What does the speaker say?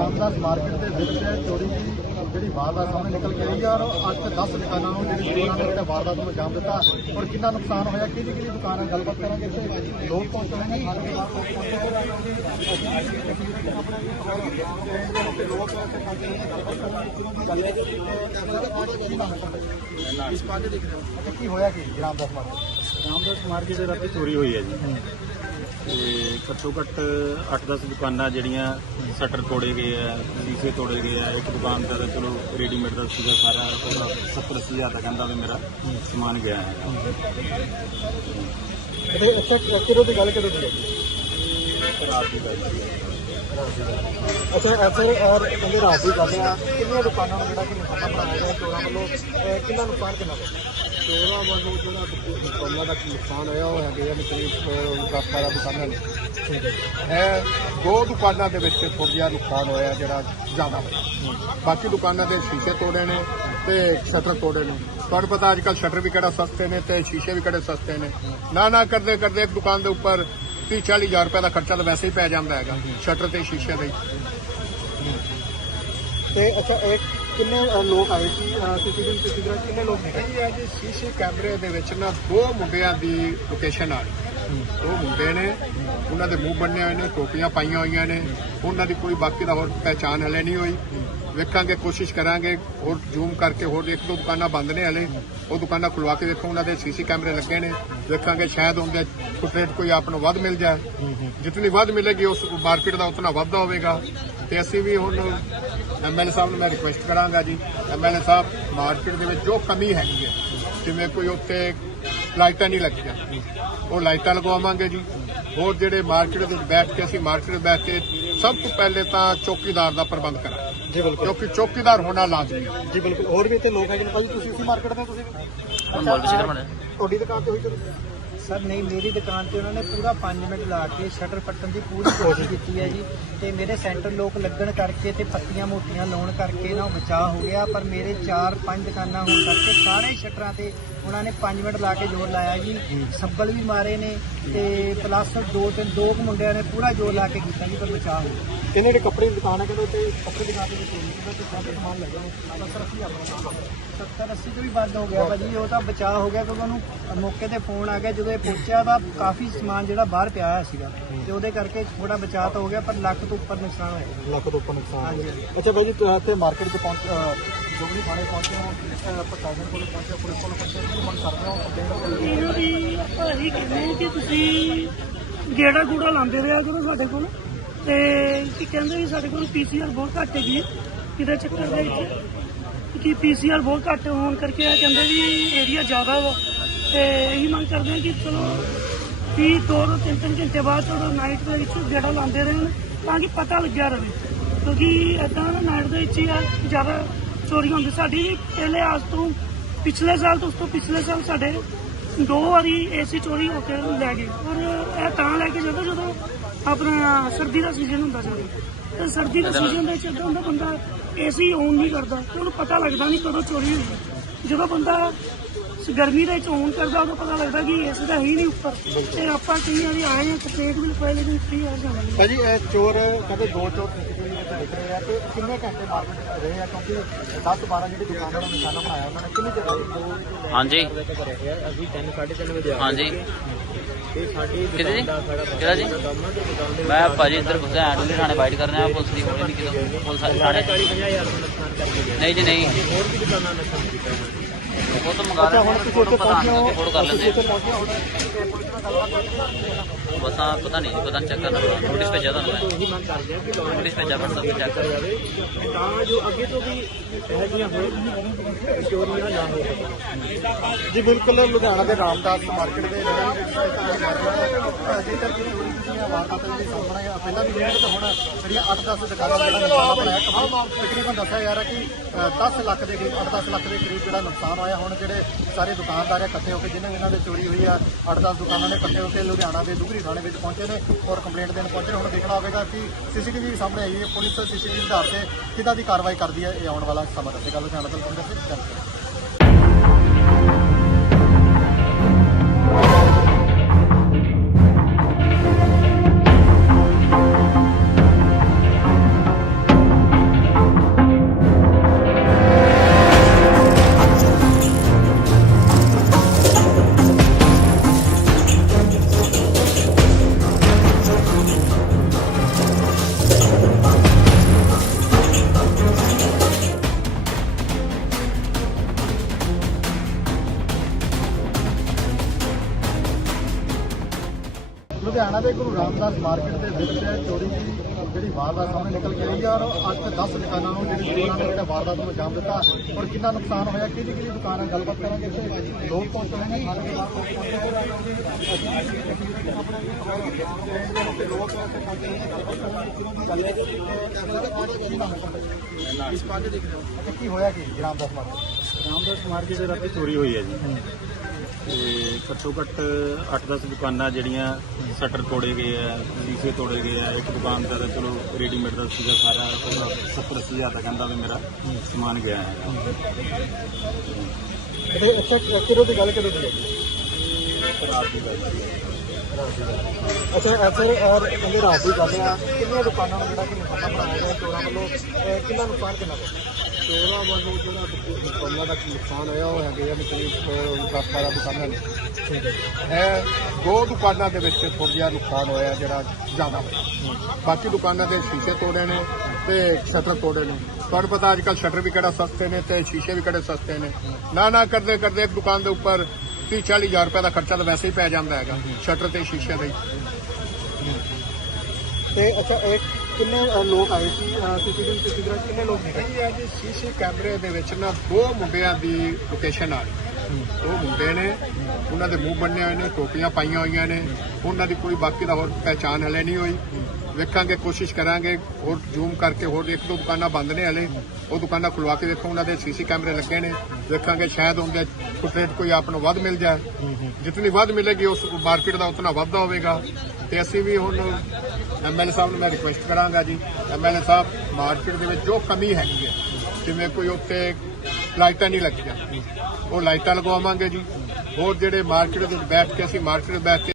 Ramdas market ਦੇ ਵਿੱਚ ਚੋਰੀ ਦੀ ਜਿਹੜੀ ਵਾਰਦਾਤ ਸਾਹਮਣੇ ਨਿਕਲ ਕੇ ਆਈ ਆ ਔਰ ਅੱਜ 10 ਦੁਕਾਨਾਂ ਨੂੰ ਜਿਹੜੀ ਚੋਰਾਂ ਨੇ ਜਿਹੜਾ ਵਾਰਦਾਤ ਨੂੰ ਅੰਜਾਮ ਦਿੱਤਾ ਔਰ ਕਿੰਨਾ ਨੁਕਸਾਨ ਹੋਇਆ ਕਿਹਦੀ ਕਿਹਦੀ ਦੁਕਾਨ ਹੈ? ਗੱਲਬਾਤ ਕਰਾਂਗੇ ਇੱਥੇ। ਲੋਕ ਪਹੁੰਚੇ ਨੇ। ਥਾਣੇ ਦੇ ਬਾਹਰ ਪਹੁੰਚੇ ਇਸ ਪਾਸੇ ਦੇਖ ਰਹੇ ਹੋ। ਕੀ ਹੋਇਆ ਕੀ? ਰਾਮਦਾਸ ਮਾਰਕੀਟ। ਰਾਮਦਾਸ ਮਾਰਕੀਟ ਦੇ ਰਾਤੀ ਚੋਰੀ ਹੋਈ ਹੈ ਜੀ। ਤੇ ਘੱਟੋ ਘੱਟ 8-10 ਦੁਕਾਨਾਂ ਜਿਹੜੀਆਂ ਸ਼ਟਰ ਤੋੜੇ ਗਏ ਆ ਸ਼ੀਸ਼ੇ ਤੋੜੇ ਗਏ ਆ ਇੱਕ ਦੁਕਾਨ ਦਾ ਤਾਂ ਚਲੋ ਰੈਡੀਮੇਡ ਦਾ ਸੀਗਾ ਸਾਰਾ ਉਹਦਾ 70 ਹਜ਼ਾਰ ਦਾ ਕਹਿੰਦਾ ਵੀ ਮੇਰਾ ਸਮਾਨ ਗਿਆ ਹੈ। ਤੇ ਅੱਛਾ ਦੀ ਗੱਲ ਰਾਤ ਦੀ ਗੱਲ ਸੀ ਅੱਛਾ ਐਸੇ ਔਰ ਕਹਿੰਦੇ ਰਾਤ ਦੀ ਗੱਲ ਆ ਕਿੰਨੀਆਂ ਦੁਕਾਨਾਂ ਨੂੰ ਜਿਹੜਾ ਕਿ ਨਿਸ਼ਾਨਾ ਬਣਾਇਆ ਗਿਆ ਚੋਰਾਂ ਵੱਲੋਂ ਕਿੰਨਾ ਨੁਕਸਾਨ ਕਿੰਨਾ ਹੋਇਆ? ਚੋਰਾਂ ਵੱਲੋਂ ਜਿਹੜਾ ਦੁਕਾਨਾਂ ਦਾ ਨੁਕਸਾਨ ਹੋਇਆ, ਉਹ ਹੈਗੇ ਆ ਕਰੀਬ 10 12 ਦੁਕਾਨਾਂ ਨੇ। ਹੈ, ਦੋ ਦੁਕਾਨਾਂ ਦੇ ਵਿੱਚ ਥੋੜਾ ਨੁਕਸਾਨ ਹੋਇਆ ਜਿਹੜਾ ਜ਼ਿਆਦਾ। ਹੋਇਆ ਬਾਕੀ ਦੁਕਾਨਾਂ ਦੇ ਸ਼ੀਸ਼ੇ ਤੋੜੇ ਨੇ ਤੇ ਸ਼ਟਰ ਤੋੜੇ ਨੇ। ਤੁਹਾਨੂੰ ਪਤਾ ਅੱਜ ਕੱਲ ਸ਼ਟਰ ਵੀ ਕਿਹੜਾ ਸਸਤੇ ਨੇ ਤੇ ਸ਼ੀਸ਼ੇ ਵੀ ਕਿਹੜੇ ਸਸਤੇ ਨੇ। ਨਾ ਨਾ ਕਰਦੇ ਕਰਦੇ ਇੱਕ ਦੁਕਾਨ ਦੇ ਉੱਪਰ 30 40 ਹਜ਼ਾਰ ਰੁਪਏ ਦਾ ਖਰਚਾ ਤਾਂ ਵੈਸੇ ਹੀ ਪੈ ਜਾਂਦਾ ਹੈਗਾ, ਸ਼ਟਰ ਤੇ ਸ਼ੀਸ਼ੇ ਦੇ ਹੀ। ਤੇ ਅੱਛਾ ਇਹ ਕਿੰਨੇ ਲੋਕ ਆਏ ਸੀ? ਸੀਸੀਟੀਵੀ ਸੀਸੀਟੀਵੀ ਕਿੰਨੇ ਲੋਕ ਹੈ ਜੀ ਸੀਸੀ ਕੈਮਰੇ ਦੇ ਵਿੱਚ ਨਾ ਦੋ ਮੁੰਡਿਆਂ ਦੀ ਲੋਕੇਸ਼ਨ ਆ ਰਹੀ ਉਹ ਮੁੰਡੇ ਨੇ ਉਹਨਾਂ ਦੇ ਮੂੰਹ ਬੰਨੇ ਹੋਏ ਨੇ ਟੋਪੀਆਂ ਪਾਈਆਂ ਹੋਈਆਂ ਨੇ। ਉਹਨਾਂ ਦੀ ਕੋਈ ਬਾਕੀ ਦਾ ਹੋਰ ਪਹਿਚਾਣ ਹਲੇ ਨਹੀਂ ਹੋਈ। ਵੇਖਾਂਗੇ ਕੋਸ਼ਿਸ਼ ਕਰਾਂਗੇ ਹੋਰ ਜ਼ੂਮ ਕਰਕੇ ਹੋਰ ਇੱਕ ਦੋ ਦੁਕਾਨਾਂ ਬੰਦ ਨੇ ਹਲੇ। ਉਹ ਦੁਕਾਨਾਂ ਖੁਲਵਾ ਕੇ ਦੇਖੋ ਉਹਨਾਂ ਦੇ ਸੀਸੀ ਕੈਮਰੇ ਲੱਗੇ ਨੇ। ਵੇਖਾਂਗੇ ਸ਼ਾਇਦ ਉਹਦੇ ਫੁਟਰੇਟ ਕੋਈ ਆਪ ਨੂੰ ਵੱਧ ਮਿਲ ਜਾਏ। ਜਿਤਨੀ ਵੱਧ ਮਿਲੇਗੀ ਉਸ ਮਾਰਕੀਟ ਦਾ ਉਤਨਾ ਵਾਧਾ ਹੋਵੇਗਾ। ਤੇ ਅਸੀਂ ਵੀ ਹੁਣ ਐਮਐਲਏ ਸਾਹਿਬ ਨੂੰ ਮੈਂ ਰਿਕੁਐਸਟ ਕਰਾਂਗਾ ਜੀ। ਐਮਐਲਏ ਸਾਹਿਬ ਮਾਰਕੀਟ ਦੇ ਵਿੱਚ ਜੋ ਕਮੀ ਹੈਗੀ ਹੈ ਜਿਵੇਂ ਕੋਈ ਉੱਤੇ ਲਾਈਟਾਂ ਨਹੀਂ ਲੱਗੀਆਂ ਉਹ ਲਾਈਟਾਂ ਲਗਵਾਵਾਂਗੇ ਜੀ। ਹੋਰ ਜਿਹੜੇ ਮਾਰਕੀਟ ਦੇ ਵਿੱਚ ਬੈਠ ਕੇ ਅਸੀਂ ਮਾਰਕੀਟ ਬੈਠ ਕੇ ਸਭ ਤੋਂ ਪਹਿਲੇ ਤਾਂ ਚੌਕੀਦਾਰ ਦਾ ਪ੍ਰਬੰਧ ਕਰਾਂਗੇ। ਜੀ ਬਿਲਕੁਲ। ਕਿਉਂਕਿ ਚੌਕੀਦਾਰ ਹੋਣਾ ਲਾਜ਼ਮੀ ਹੈ। ਜੀ ਬਿਲਕੁਲ। ਹੋਰ ਵੀ ਇੱਥੇ ਲੋਕ ਹੈਗੇ ਨੇ ਭਾਜੀ ਤੁਸੀਂ ਉਸੇ ਮਾਰਕੀਟ ਦੇ ਤੁਸੀਂ? ਤੁਹਾਡੀ ਦੁਕਾਨ ਤੇ ਹੋਈ ਚੋਰੀ ਸਰ, ਨਹੀਂ, ਮੇਰੀ ਦੁਕਾਨ ਤੇ ਉਹਨਾਂ ਨੇ ਪੂਰਾ 5 ਮਿੰਟ ਲਾ ਕੇ ਸ਼ਟਰ ਪੱਟਣ ਦੀ ਪੂਰੀ ਕੋਸ਼ਿਸ਼ ਕੀਤੀ ਹੈ ਜੀ। ਤੇ ਮੇਰੇ ਸੈਂਟਰ ਲੋਕ ਲੱਗਣ ਕਰਕੇ ਤੇ ਪੱਤੀਆਂ ਮੋਟੀਆਂ ਲਾਉਣ ਕਰਕੇ ਨਾ ਬਚਾਅ ਹੋ ਗਿਆ, ਪਰ ਮੇਰੇ 4-5 ਦੁਕਾਨਾਂ ਹੋਣ ਕਰਕੇ ਸਾਰੇ ਸ਼ਟਰਾਂ ਤੇ ਉਹਨਾਂ ਨੇ 5 ਮਿੰਟ ਲਾ ਕੇ ਜ਼ੋਰ ਲਾਇਆ ਜੀ। ਸੱਬਲ ਵੀ ਮਾਰੇ ਨੇ ਤੇ ਪਲੱਸ ਦੋ ਤਿੰਨ ਦੋ ਕੁ ਮੁੰਡਿਆਂ ਨੇ ਪੂਰਾ ਜ਼ੋਰ ਲਾ ਕੇ ਕੀਤਾ ਜੀ ਪਰ ਬਚਾਅ ਹੋ ਗਿਆ ਕਿੰਨੇ ਦੀ ਕੱਪੜੇ ਦੀ ਦੁਕਾਨ ਹੈ ਕਹਿੰਦੇ ਉੱਤੇ ਕੱਪੜੇ ਦੀ ਦੁਕਾਨ ਤੇ ਚੋਰੀ ਕੀਤਾ ਤੇ ਸਾਰੇ ਸਮਾਨ ਲੈ ਗਏ? ਨੇ ਸਰ ਅਸੀਂ ਆਪਣਾ 70 80 ਤੋਂ ਵੀ ਬੰਦ ਹੋ ਗਿਆ ਭਾਜੀ ਉਹ ਤਾਂ ਬਚਾਅ ਹੋ ਗਿਆ ਕਿਉਂਕਿ ਉਹਨੂੰ ਮੌਕੇ ਤੇ ਫੋਨ ਆ ਗਿਆ ਜਦੋਂ ਇਹ ਪਹੁੰਚਿਆ ਤਾਂ ਕਾਫੀ ਸਮਾਨ ਜਿਹੜਾ ਬਾਹਰ ਪਿਆ ਹੋਇਆ ਸੀਗਾ। ਤੇ ਉਹਦੇ ਕਰਕੇ ਥੋੜਾ ਬਚਾਅ ਤਾਂ ਹੋ ਗਿਆ ਪਰ ਲੱਖ ਤੋਂ ਉੱਪਰ ਨੁਕਸਾਨ ਹੋਇਆ। ਲੱਖ ਤੋਂ ਉੱਪਰ ਨੁਕਸਾਨ ਹਾਂਜੀ, ਹੋਇਆ। ਅੱਛਾ ਬਾਈ ਜੀ ਇੱਥੇ ਮਾਰਕੀਟ 'ਚ ਪਹੁੰਚ ਜੋਗੜੀ ਥਾਣੇ ਪਹੁੰਚੇ ਹੋ ਅਹ, ਪ੍ਰਸ਼ਾਸਨ ਕੋਲ ਪਹੁੰਚੇ ਪੁਲਿਸ ਕੋਲ ਪਹੁੰਚੇ ਕੀ ਮੰਗ ਕਰਦੇ ਹੋ ਕੰਪਲੇਂਟ ਇਹਨਾਂ ਦੀ ਭਾਜੀ ਕਹਿੰਦੇ ਆ ਕਿ ਤੁਸੀਂ ਗੇੜਾ ਗੂੜਾ ਲਾਉਂਦੇ ਰਿਹਾ ਕਰੋ ਸਾਡੇ ਕੋਲ। ਤੇ ਕੀ ਕਹਿੰਦੇ ਵੀ ਸਾਡੇ ਕੋਲ ਪੀਸੀਆਰ ਬਹੁਤ ਘੱਟ ਹੈਗੀ ਹੈ ਇਹਦੇ ਚੱਕਰ ਦੇ ਵਿੱਚ? ਕਿ ਪੀਸੀਆਰ ਬਹੁਤ ਘੱਟ ਹੋਣ ਕਰਕੇ ਆ ਕਹਿੰਦੇ ਵੀ ਏਰੀਆ ਜ਼ਿਆਦਾ ਵਾ। ਤੇ ਇਹੀ ਮੰਗ ਕਰਦੇ ਆ ਕਿ ਚਲੋ ਵੀ ਦੋ ਤੋਂ ਤਿੰਨ ਤਿੰਨ ਘੰਟੇ ਬਾਅਦ ਚਲੋ ਨਾਈਟ ਦੇ ਵਿੱਚ ਗੇੜਾ ਲਾਉਂਦੇ ਰਹਿਣ ਤਾਂ ਕਿ ਪਤਾ ਲੱਗਿਆ ਰਹੇ। ਕਿਉਂਕਿ ਏਦਾਂ ਨਾਈਟ ਦੇ ਵਿੱਚ ਜ਼ਿਆਦਾ ਚੋਰੀ ਹੁੰਦੀ ਸਾਡੀ ਵੀ ਪਹਿਲੇ ਅੱਜ ਤੋਂ ਪਿਛਲੇ ਸਾਲ ਤੋਂ ਉਸ ਤੋਂ ਪਿਛਲੇ ਸਾਲ ਸਾਡੇ ਦੋ ਵਾਰੀ ਏਸੀ ਚੋਰੀ ਹੋ ਕੇ ਲੈ ਗਏ। ਔਰ ਇਹ ਤਾਂ ਲੈ ਕੇ ਜਦੋਂ ਜਦੋਂ ਆਪਣਾ ਸਰਦੀ ਦਾ ਸੀਜ਼ਨ ਹੁੰਦਾ ਸੀ ਤੇ ਸਰਦੀ ਦੇ ਸੀਜ਼ਨ ਦੇ ਵਿੱਚ ਏਦਾਂ ਹੁੰਦਾ ਬੰਦਾ ਏਸੀ ਔਨ ਨਹੀਂ ਕਰਦਾ ਤੇ ਉਹਨੂੰ ਪਤਾ ਲੱਗਦਾ ਨਹੀਂ ਕਦੋਂ ਚੋਰੀ ਹੋਈ। ਹੈ। ਜਦੋਂ ਬੰਦਾ ਗਰਮੀ ਦੇ ਵਿੱਚ ਔਨ ਕਰਦਾ ਉਦੋਂ ਪਤਾ ਲੱਗਦਾ ਕਿ ਏਸੀ ਦਾ ਹੀ ਨਹੀਂ ਉੱਪਰ। ਤੇ ਆਪਾਂ ਕਈ ਵਾਰੀ ਆਏ ਹਾਂ ਕੰਪਲੇਂਟ ਵੀ ਲਿਖਵਾਈ ਲੇਕਿਨ ਫ੍ਰੀ ਆ ਜਾਣਾ। ਭਾਜੀ ਇਹ ਚੋਰ ਕਹਿੰਦੇ ਦੋ ਚੋਰ ਵਿੱਚ ਦਿਖ ਰਹੇ ਆ ਤੇ ਕਿੰਨੇ ਘੰਟੇ ਮਾਰਕੀਟ ਰਹੇ ਆ? ਕਿਉਂਕਿ 10 12 ਜਿਹੜੀ ਦੁਕਾਨਾਂ ਨੂੰ ਨਿਸ਼ਾਨਾ ਬਣਾਇਆ ਉਹਨਾਂ ਨੇ ਕਿੰਨੀ ਜਗ੍ਹਾ ਦੋ ਹਾਂਜੀ। ਅਸੀਂ 3 3:30 ਵਜੇ ਆ ਹਾਂਜੀ। ਕਿਹਦੇ ਜੀ? ਦਾ ਕਿਹੜਾ ਜੀ? ਦੇ ਦੇ ਮੈਂ ਭਾਜੀ ਇੱਧਰ ਘੁਸਿਆ ਐਂਡੂ ਥਾਣੇ ਬਾਈਟ ਕਰਨੇ ਆ ਪੁਲਿਸ ਦੀ ਕੋਲ ਨਹੀਂ ਕਿਦੋਂ ਪੁਲਿਸ ਥਾਣੇ। 40 50000 ਦਾ ਨੁਕਸਾਨ ਕਰਕੇ ਗਏ। ਨਹੀਂ ਜੀ ਨਹੀਂ। ਹੋਰ ਵੀ ਦੁਕਾਨਾਂ ਦਾ ਨੁਕਸਾਨ ਕੀਤਾ। ਉਹ ਤਾਂ ਮੰਗਾ ਅੱਛਾ ਹੁਣ ਤੁਸੀਂ ਉੱਥੇ ਪਤਾ ਪਹੁੰਚੇ ਨਹੀਂ ਹੋ। ਫੋਟੋ ਕਰ ਤੁਸੀਂ ਲੈਂਦੇ ਉੱਥੇ ਪਹੁੰਚੇ ਹੋ। ਹੁਣ ਤੇ ਪੁਲਿਸ ਨਾਲ ਗੱਲਬਾਤ ਹੋਈ ਬਸ ਆ ਪਤਾ ਨਹੀਂ ਜੀ ਪਤਾ ਨਹੀਂ ਚੈੱਕ ਕਰਨਾ ਨੋਟਿਸ ਭੇਜਿਆ ਤੁਹਾਨੂੰ ਮੈਂ। ਇਹੀ ਮੰਗ ਕਰਦੇ ਆ ਕਿ ਲੋਕਾਂ ਨੋਟਿਸ ਭੇਜਿਆ WhatsApp ਤੇ ਚੈੱਕ ਕਰੋ ਜਾਵੇ ਤਾਂ ਜੋ ਅੱਗੇ ਤੋਂ ਵੀ ਇਹੋ ਜਿਹੀਆਂ ਹੋਰ ਚੋਰੀਆਂ ਨਾ ਹੋ ਸਕਣ। ਜੀ ਬਿਲਕੁਲ ਲੁਧਿਆਣਾ ਦੇ ਰਾਮਦਾਸ ਮਾਰਕੀਟ ਦੇ ਜੇਕਰ ਚੋਰੀ ਦੀਆਂ ਵਾਰਦਾਤਾਂ ਦੀ ਸਾਹਮਣੇ ਪਹਿਲਾਂ ਵੀ ਜਿਹੜੇ ਤੇ ਹੁਣ ਜਿਹੜੀਆਂ 8-10 ਦੁਕਾਨਾਂ ਦਾ ਜਿਹੜਾ ਨੁਕਸਾਨ ਬਣਾਇਆ ਤਕਰੀਬਨ ਦੱਸਿਆ ਜਾ ਰਿਹਾ ਕਿ ਅ, 10 ਲੱਖ ਦੇ ਕਰੀਬ 8-10 ਲੱਖ ਦੇ ਕਰੀਬ ਜਿਹੜਾ ਨੁਕਸਾਨ ਹੋਇਆ ਹੁਣ ਜਿਹੜੇ ਸਾਰੇ ਦੁਕਾਨਦਾਰ ਆ ਇਕੱਠੇ ਹੋ ਕੇ, ਜਿਨ੍ਹਾਂ ਜਿਨ੍ਹਾਂ ਦੇ ਚੋਰੀ ਹੋਈ ਆ 8-10 ਦੁਕਾਨਾਂ ਨੇ ਇਕੱਠੇ ਹੋ ਕੇ ਲੁਧਿਆਣਾ ਦੇ ਦੁਗਰੀ ਥਾਣੇ ਵਿੱਚ ਪਹੁੰਚੇ ਨੇ ਔਰ ਕੰਪਲੇਂਟ ਦੇਣ ਪਹੁੰਚੇ ਨੇ। ਹੁਣ ਦੇਖਣਾ ਹੋਵੇਗਾ ਕਿ ਸੀਸੀਟੀਵੀ ਸਾਹਮਣੇ ਆਈ ਹੈ। ਪੁਲਿਸ ਸੀਸੀਟੀਵੀ ਦੇ ਆਧਾਰ ਤੇ ਕਿੱਦਾਂ ਦੀ ਕਾਰਵਾਈ ਕਰਦੀ ਹੈ, ਇਹ ਆਉਣ ਵਾਲਾ ਸਮਾਂ ਦੱਸੇਗਾ। ਲੁਧਿਆਣਾ ਤੋਂ ਕੰਪਲੇਂਟ ਤੇ ਸਾਡੇ ਗੁਰੂ ਰਾਮਦਾਸ ਮਾਰਕੀਟ ਦੇ ਵਿੱਚ ਚੋਰੀ ਦੀ ਜਿਹੜੀ ਵਾਰਦਾਤ ਸਾਹਮਣੇ ਨਿਕਲ ਕੇ ਆਈ ਔਰ ਅੱਜ 10 ਦੁਕਾਨਾਂ ਨੂੰ ਜਿਹੜੀ ਚੋਰਾਂ ਨੇ ਜਿਹੜਾ ਵਾਰਦਾਤ ਨੂੰ ਅੰਜਾਮ ਦਿੱਤਾ ਔਰ ਕਿੰਨਾ ਨੁਕਸਾਨ ਹੋਇਆ ਕਿਹਦੀ ਕਿਹਦੀ ਦੁਕਾਨ ਹੈ ਗੱਲਬਾਤ ਕਰਾਂਗੇ ਇੱਥੇ। ਲੋਕ ਪਹੁੰਚੇ ਹੋਏ ਨੇ। ਸਾਡੇ ਦੇ ਬਾਹਰ ਲੋਕ ਪਹੁੰਚੇ ਹੋਏ ਨੇ। ਅੱਛਾ, ਕੀ ਹੋਇਆ ਕੀ ਰਾਮਦਾਸ ਮਾਰਕੀਟ? ਰਾਮਦਾਸ ਮਾਰਕੀਟ ਦੇ ਰਾਤੀ ਚੋਰੀ ਹੋਈ ਹੈ ਜੀ। ਤੇ ਘੱਟੋ ਘੱਟ 8-10 ਦੁਕਾਨਾਂ ਜਿਹੜੀਆਂ ਸ਼ਟਰ ਤੋੜੇ ਗਏ ਆ ਸ਼ੀਸ਼ੇ ਤੋੜੇ ਗਏ ਆ ਇੱਕ ਦੁਕਾਨ ਦਾ ਤਾਂ ਚਲੋ ਰੈਡੀਮੇਡ ਦਾ ਸੀਗਾ ਸਾਰਾ ਉਹਦਾ 70 ਹਜ਼ਾਰ ਦਾ ਕਹਿੰਦਾ ਵੀ ਮੇਰਾ ਸਮਾਨ ਗਿਆ ਹੈ। ਤੇ ਅੱਛਾ ਕਿਹੜੇ ਦੀ ਗੱਲ ਰਾਤ ਗੱਲ। ਅੱਛਾ ਔਰ ਕਹਿੰਦੇ ਰਾਤ ਦੀ ਗੱਲ ਆ ਕਿੰਨੀਆਂ ਦੁਕਾਨਾਂ ਨੂੰ ਜਿਹੜਾ ਕਿ ਨਿਸ਼ਾਨਾ ਬਣਾਇਆ ਗਿਆ ਚੋਰਾਂ ਵੱਲੋਂ ਕਿੰਨਾ ਨੁਕਸਾਨ ਕਿੰਨਾ ਹੋਇਆ? ਚੋਰਾਂ ਵੱਲੋਂ ਜਿਹੜਾ ਦੁਕਾਨਾਂ ਦਾ ਨੁਕਸਾਨ ਹੋਇਆ, ਉਹ ਹੈਗੇ ਆ ਵੀ 10 12 ਦੁਕਾਨਾਂ ਨੇ। ਹੈ ਦੋ ਦੁਕਾਨਾਂ ਦੇ ਵਿੱਚ ਥੋੜਾ ਨੁਕਸਾਨ ਹੋਇਆ, ਜਿਹੜਾ ਜ਼ਿਆਦਾ ਹੋਇਆ। ਬਾਕੀ ਦੁਕਾਨਾਂ ਦੇ ਸ਼ੀਸ਼ੇ ਤੋੜੇ ਨੇ ਤੇ ਸ਼ਟਰ ਤੋੜੇ ਨੇ। ਤੁਹਾਨੂੰ ਪਤਾ ਅੱਜ ਕੱਲ ਸ਼ਟਰ ਵੀ ਕਿਹੜਾ ਸਸਤੇ ਨੇ ਤੇ ਸ਼ੀਸ਼ੇ ਵੀ ਕਿਹੜੇ ਸਸਤੇ ਨੇ। ਨਾ ਨਾ, ਕਰਦੇ ਕਰਦੇ ਇੱਕ ਦੁਕਾਨ ਦੇ ਉੱਪਰ 30 40 ਹਜ਼ਾਰ ਰੁਪਏ ਦਾ ਖਰਚਾ ਤਾਂ ਵੈਸੇ ਹੀ ਪੈ ਜਾਂਦਾ ਹੈਗਾ, ਸ਼ਟਰ ਤੇ ਸ਼ੀਸ਼ੇ ਦਾ ਤੇ ਅੱਛਾ ਇਹ ਕਿੰਨੇ ਅਹ, ਲੋਕ ਆਏ ਸੀ ਸੀਸੀਟੀਵੀ ਤੇ ਕਿੰਨੇ ਕਿੰਨੇ ਲੋਕ ਨਿਕਲੇ? ਇਹ ਹੈ ਸੀਸੀ ਕੈਮਰੇ ਦੇ ਵਿੱਚ ਨਾ ਦੋ ਮੁੰਡਿਆਂ ਦੀ ਲੋਕੇਸ਼ਨ ਆ ਰਹੀ। ਉਹ ਮੁੰਡੇ ਨੇ ਉਹਨਾਂ ਦੇ ਮੂੰਹ ਬੰਨੇ ਹੋਏ ਨੇ ਟੋਪੀਆਂ ਪਾਈਆਂ ਹੋਈਆਂ ਨੇ। ਉਹਨਾਂ ਦੀ ਕੋਈ ਬਾਕੀ ਦਾ ਹੋਰ ਪਹਿਚਾਣ ਹਲੇ ਨਹੀਂ ਹੋਈ। ਵੇਖਾਂਗੇ ਕੋਸ਼ਿਸ਼ ਕਰਾਂਗੇ ਹੋਰ ਜ਼ੂਮ ਕਰਕੇ ਹੋਰ ਇੱਕ ਦੋ ਦੁਕਾਨਾਂ ਬੰਦ ਨੇ ਹਲੇ। ਉਹ ਦੁਕਾਨਾਂ ਖੁਲਵਾ ਕੇ ਦੇਖੋ ਉਹਨਾਂ ਦੇ ਸੀਸੀ ਕੈਮਰੇ ਲੱਗੇ ਨੇ। ਵੇਖਾਂਗੇ ਸ਼ਾਇਦ ਉਹਦੇ ਰੇਟ ਕੋਈ ਆਪ ਨੂੰ ਵੱਧ ਮਿਲ ਜਾਏ। ਜਿਤਨੀ ਵੱਧ ਮਿਲੇਗੀ ਉਸ ਮਾਰਕੀਟ ਦਾ ਉਤਨਾ ਵਾਧਾ ਹੋਵੇਗਾ। ਤੇ ਅਸੀਂ ਵੀ ਹੁਣ ਐਮਐਲਏ ਸਾਹਿਬ ਨੂੰ ਮੈਂ ਰਿਕੁਐਸਟ ਕਰਾਂਗਾ ਜੀ। ਐਮਐਲਏ ਸਾਹਿਬ ਮਾਰਕੀਟ ਦੇ ਵਿੱਚ ਜੋ ਕਮੀ ਹੈਗੀ ਹੈ, ਜਿਵੇਂ ਕੋਈ ਉੱਤੇ ਲਾਈਟਾਂ ਨਹੀਂ ਲੱਗੀਆਂ, ਉਹ ਲਾਈਟਾਂ ਲਗਵਾਵਾਂਗੇ ਜੀ। ਹੋਰ ਜਿਹੜੇ ਮਾਰਕੀਟ ਦੇ ਵਿੱਚ ਬੈਠ ਕੇ ਅਸੀਂ ਮਾਰਕੀਟ ਬੈਠ ਕੇ